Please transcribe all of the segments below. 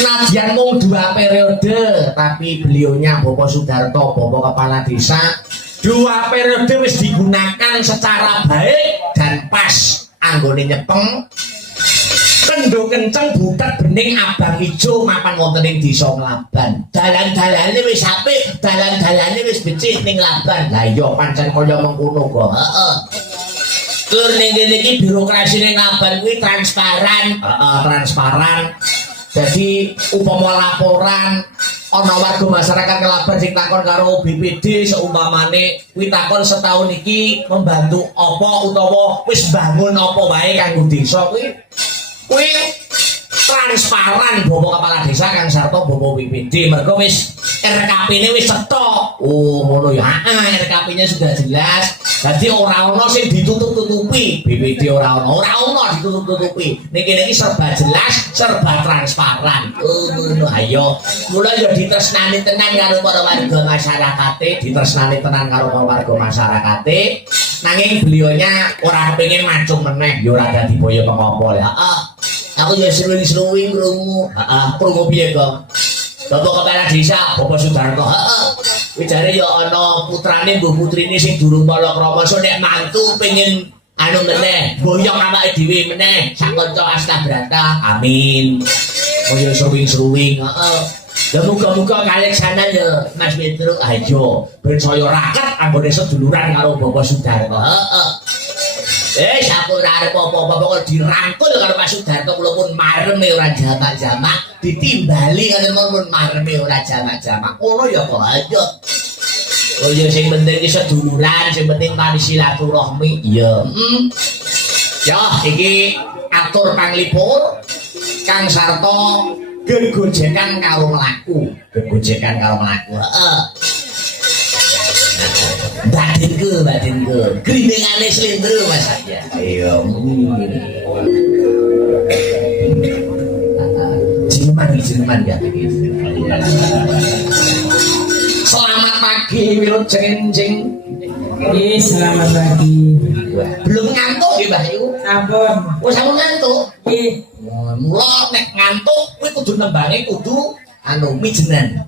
Senajan mung 2 periode, tapi beliaunya Bapak Sudarto, Bapak Kepala Desa, 2 periode wis digunakan secara baik dan pas. Anggone nyepeng kendo kenceng butet bening abang ijo mapan wonten ing desa Nglaban. Dalan-dalane wis apik, dalan-dalane wis becik ning Laban. Lah iya pancen kaya mengkono kok. Heeh. Tur ning kene iki birokrasi ning Laban kuwi transparan. Transparan. Jadi upama laporan ana warga masyarakat Nglaban sing takon karo BPD seumpamane kuwi takon setahun iki membantu apa utawa wis bangun apa wae kanggo desa kuwi transparan Bapak Kepala Desa Kang Sarto Bapak BPD mergo wis RKP-ne wis cetok. Oh ngono ya. RKP-nya sudah jelas. Jadi ora ono sing ditutup-tutupi. BPD ora ono ditutup-tutupi. Ning kene iki serba jelas, serba transparan. Oh ngono ayo. Mula ya ditresnani tenan karo para warga masyarakate, ditresnani tenan karo para warga masyarakate. Nanging beliaunya ora kepengin macung meneh, ya ora dadi boyo pengopo ya. Aku ya seruing-seruing krungu. Krungu piye, Kang? Bapak Kepala Desa, Bapak Sudarto. Kuwi jare ya ana putrane mbah putrine sing durung palakrama, so nek mantu pengin anu meneh, boyong awake dhewe meneh, sak kanca Astabrata. Amin. Koyo seruing-seruing, Ya muga-muga kaleksanan ya Mas Petro. Ayo, ben saya raket anggone seduluran karo Bapak Sudarto. Sampun arep apa-apa kok dirangkul karo Pak Sudarto kula pun mareme ora jamak-jamak, ditimbali ngono pun mareme ora jamak-jamak. Ngono ya kok ayo. Oh ya sing penting iki seduluran, sing penting tali silaturahmi. Iya. Ya iki atur panglipur Kang Sarto gegojekan karo mlaku. Heeh. Badanku, griningane slendro Mas ya. Iya. Jeneman ya iki. Selamat pagi Wilujeng. Nggih, selamat pagi. Belum ngantuk nggih Mbah Yu? Sampun. Oh, sampun ngantuk. Nggih. Mula nek ngantuk kuwi kudu nembange kudu mijenan.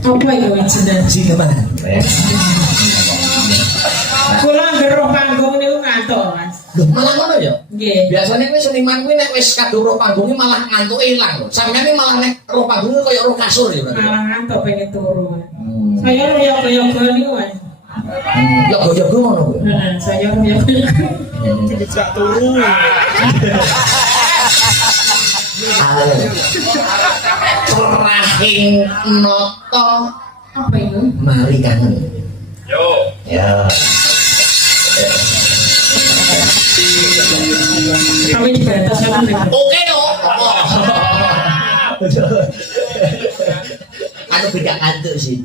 Apa iku mijenan? Jineman. Kula ngeroh panggung niku ngantuk, Mas. Lho, malah ngono ya? Nggih. Biasane kuwi seniman kuwi nek wis kadung roh panggunge malah ngantuk ilang lho. Sampeyan iki malah nek roh panggunge kaya roh kasur ya berarti. Malah ngantuk pengen turu. Saya royo-royo niku, Mas. Yoga-yoga ngono kuwi. Heeh, saya royo-royo. Jadi gak turu. Cerahing noto Apa itu? mari kangen. Yo. Ya. Kami dibatas kan. Oke yo. Anu beda kantuk sih.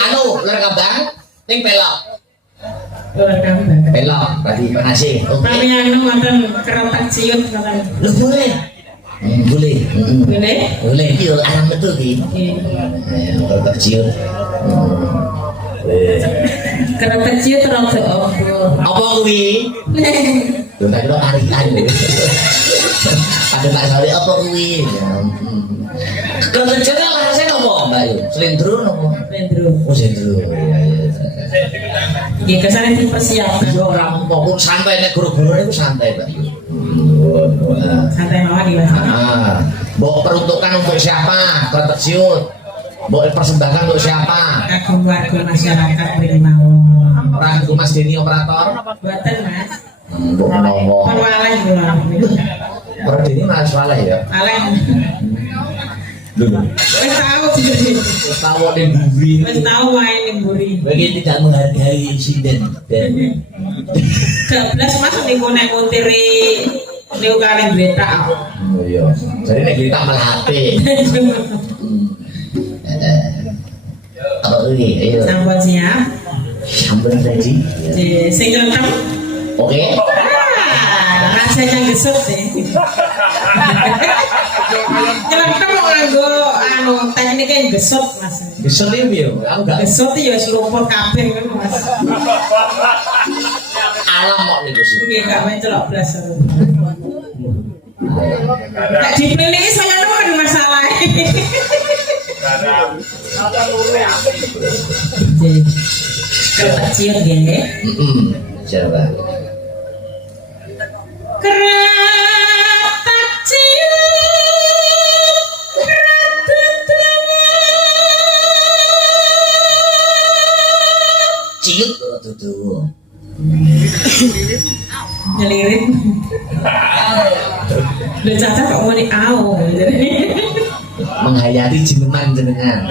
Anu luar kabang ning pelok. Luar kabang. Pelok tadi makasih. Kami anu wonten kerotak ciut ngoten. Lho boleh. Boleh. Boleh? Iya, anak betul ki. Kerotak ciut. Kerotak ciut rada Apa kuwi? Lho tak kira tarikan. Ada Pak Sari apa kuwi? Kerencana lah saya ngomong Mbak Yu. Slendro nopo? Slendro. Oh slendro. Nggih, kesane dipersiapkan. Yo ora pun santai nek guru-guru niku santai Mbak Yu. Santai mawon iki, Mas. Mbok peruntukan untuk siapa? Keretek siut. Mbok persembahkan untuk siapa? Kagum warga masyarakat mriki mawon. Ora nggo Mas Deni operator? Mboten, Mas. Mbok menawa. Perwaleh kula. Ora Deni Mas Waleh ya. Aleh. Lho. Wis tahu jadi. Wis tahu ning mburi. Wis tahu wae ning mburi. Bagi tidak menghargai insiden dan 13 Mas niku nek nguntiri niku kali gletak. oh iya. Jadi nek kita malah hati. Apa ini? Ayo. Sampun siap. Sampun tadi. Sing lengkap. Oke. Rasanya gesut deh. Lengkap mau nganggo anu tekniknya gesut Mas. Gesut iki yo, aku enggak Gesut ya wis lumpur kabeh ngono Mas. alam kok niku sih. Nggih, gak mencelok blas. Tak dipilih saya Jadi kereta ciut gini. Coba. Kereta ciut, Ciut tuh. nyelirit. Udah caca kok mau diau. Menghayati jenengan.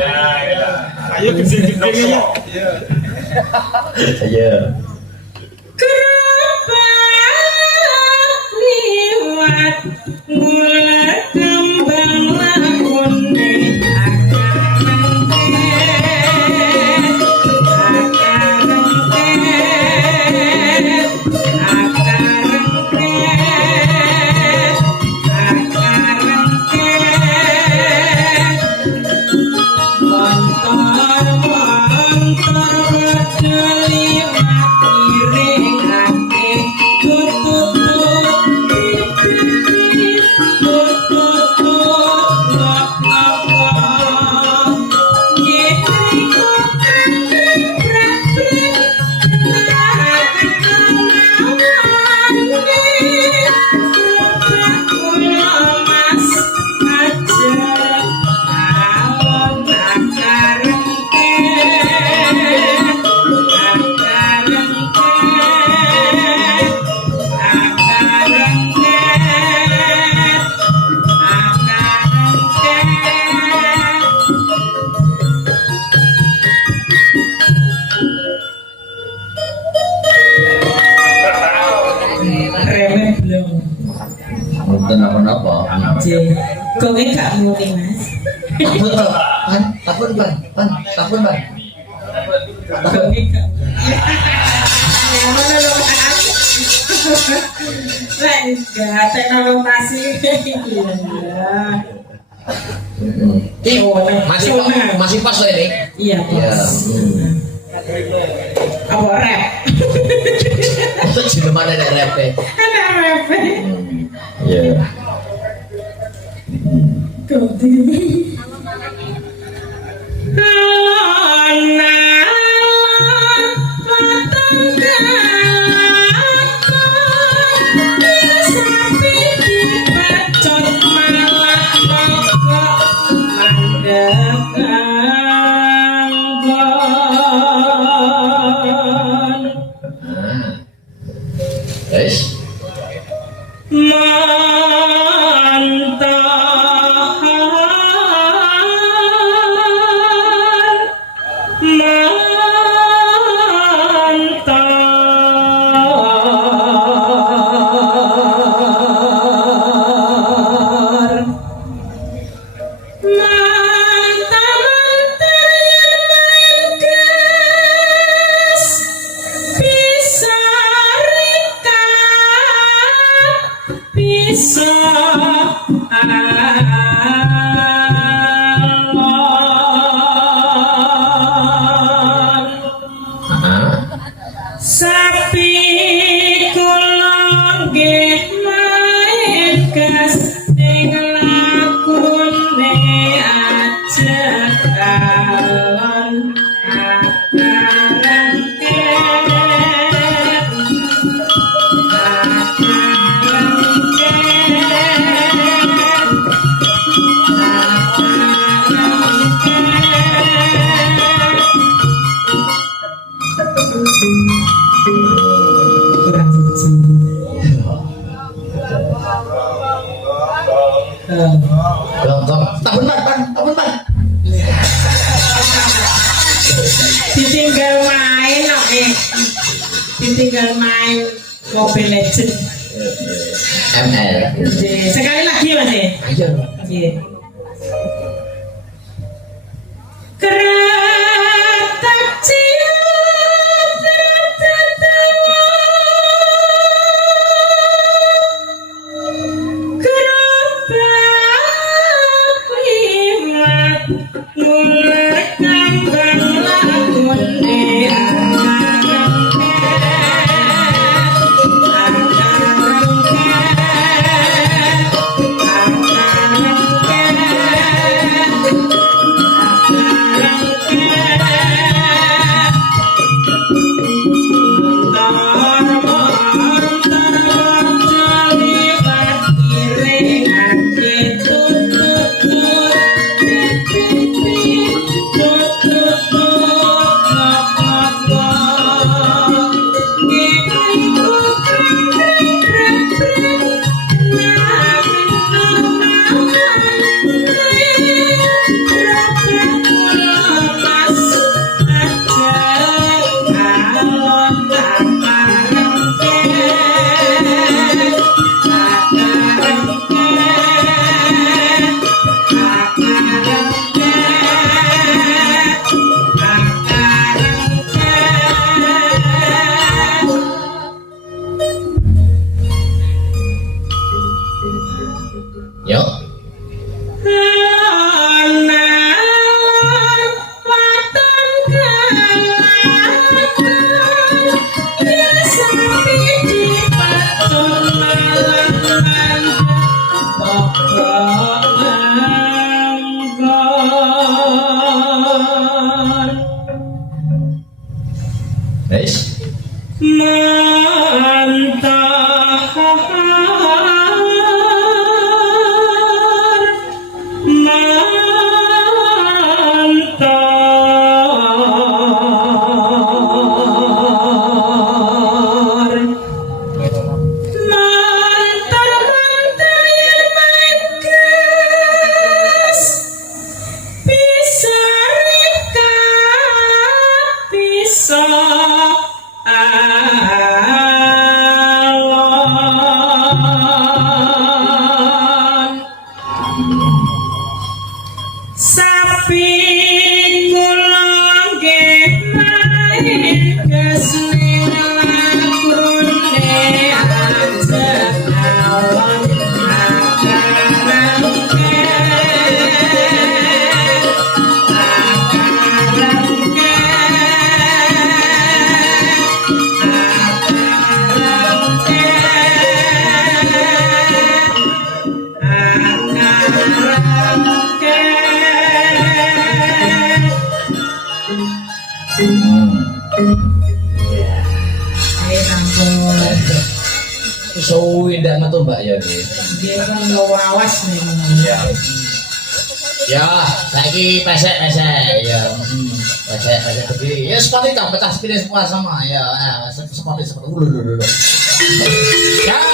Ayo ke sini dong. Ayo. Kerabat liwat gula kembang lakune remet belum. Mboten apa-apa. Kok gak muni mas? Tapun, Pan. Kok gak? Yang mana lo mas? Lah enggak teknologi iya. Masih pas loh ini. Iya pas. Apa rap? Jadi mana ada rap? Ada rap. Iya. Guys. Sapi kula nggih main gas ning lakune ajak kalon kurang suci. Tapun, Pan. Ditinggal main ditinggal main Mobile Legend. ML. Sekali lagi mas ya. Ayo. Kereta ciut, gerobak liwat mulai kambang lakune Sapi kula nggih main kesning lakune ajeng alon akarangke So indah metu Mbak ya iki. dia kan ngawas nih Ya, saiki pesek-pesek ya. Pesek-pesek begini. Ya seperti tak pecah sepeda semua sama ya. Seperti. Ya.